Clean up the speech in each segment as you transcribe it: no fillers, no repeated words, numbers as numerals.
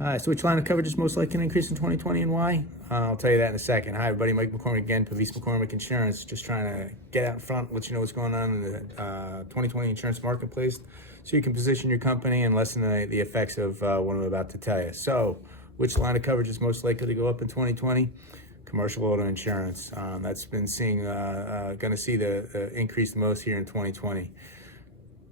So which line of coverage is most likely to increase in 2020 and why? I'll tell you that in a second. Hi, everybody. Mike McCormick again, Pavese-McCormick Insurance. Just trying to get out in front, let you know what's going on in the 2020 insurance marketplace so you can position your company and lessen the effects of what I'm about to tell you. So which line of coverage is most likely to go up in 2020? Commercial auto insurance. That's been going to see the increase the most here in 2020.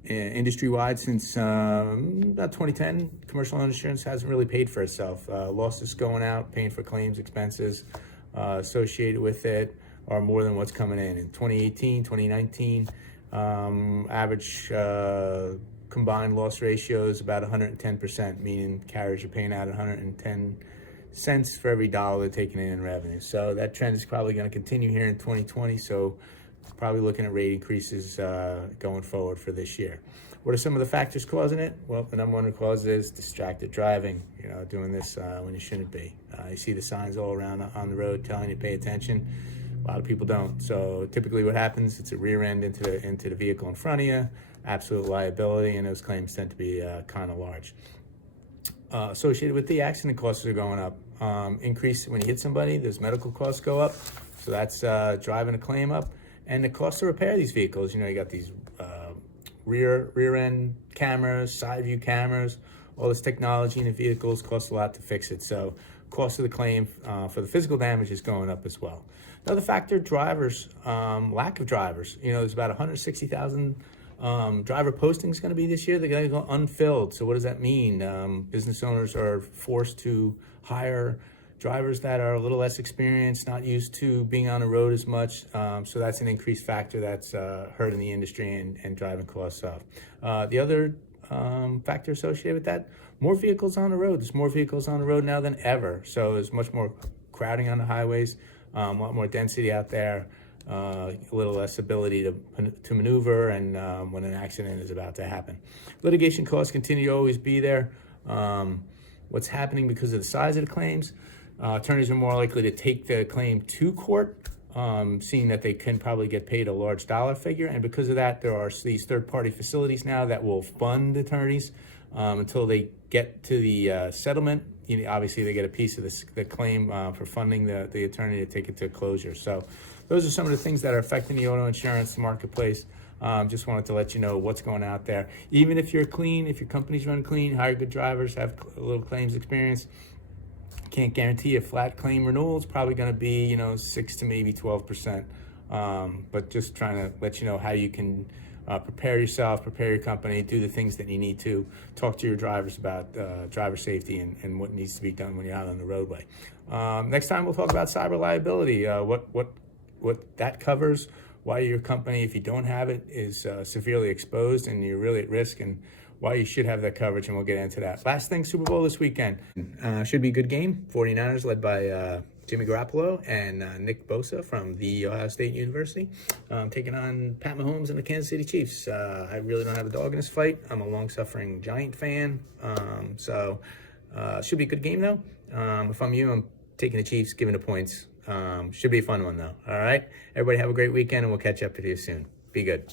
Industry-wide, since about 2010, commercial insurance hasn't really paid for itself. Losses going out, paying for claims, expenses associated with it are more than what's coming in. In 2018, 2019, average combined loss ratio is about 110%, meaning carriers are paying out 110 cents for every dollar they're taking in revenue. So that trend is probably going to continue here in 2020. So probably looking at rate increases going forward for this year. What are some of the factors causing it? Well, the number one cause is distracted driving, doing this when you shouldn't be. You see the signs all around on the road telling you to pay attention. A lot of people don't. So typically what happens, it's a rear end into the vehicle in front of you, absolute liability, and those claims tend to be kind of large. Associated with the accident costs are going up. Increase when you hit somebody, those medical costs go up. So that's driving a claim up. And the cost to repair these vehicles, you got these rear end cameras, side view cameras, all this technology in the vehicles costs a lot to fix it. So cost of the claim for the physical damage is going up as well. Another factor, drivers, lack of drivers. There's about 160,000 driver postings going to be this year. They're going to go unfilled. So what does that mean? Business owners are forced to hire drivers that are a little less experienced, not used to being on the road as much. So that's an increased factor that's hurting the industry and driving costs up. The other factor associated with that, more vehicles on the road. There's more vehicles on the road now than ever. So there's much more crowding on the highways, a lot more density out there, a little less ability to maneuver and when an accident is about to happen. Litigation costs continue to always be there. What's happening because of the size of the claims? Attorneys are more likely to take the claim to court, seeing that they can probably get paid a large dollar figure. And because of that, there are these third-party facilities now that will fund attorneys until they get to the settlement. Obviously, they get a piece of the claim for funding the attorney to take it to closure. So those are some of the things that are affecting the auto insurance marketplace. Just wanted to let you know what's going out there. Even if you're clean, if your company's run clean, hire good drivers, have a little claims experience, can't guarantee a flat claim renewal. It's probably going to be 6 to maybe 12%. But just trying to let you know how you can prepare yourself, prepare your company, do the things that you need to. Talk to your drivers about driver safety and what needs to be done when you're out on the roadway. Next time we'll talk about cyber liability, what that covers, why your company, if you don't have it, is severely exposed and you're really at risk, and why you should have that coverage, and we'll get into that. Last thing, Super Bowl this weekend. Should be a good game. 49ers led by Jimmy Garoppolo and Nick Bosa from the Ohio State University, taking on Pat Mahomes and the Kansas City Chiefs. I really don't have a dog in this fight. I'm a long-suffering Giant fan, so should be a good game, though. If I'm you, I'm taking the Chiefs, giving the points. Should be a fun one, though. All right? Everybody have a great weekend, and we'll catch up with you soon. Be good.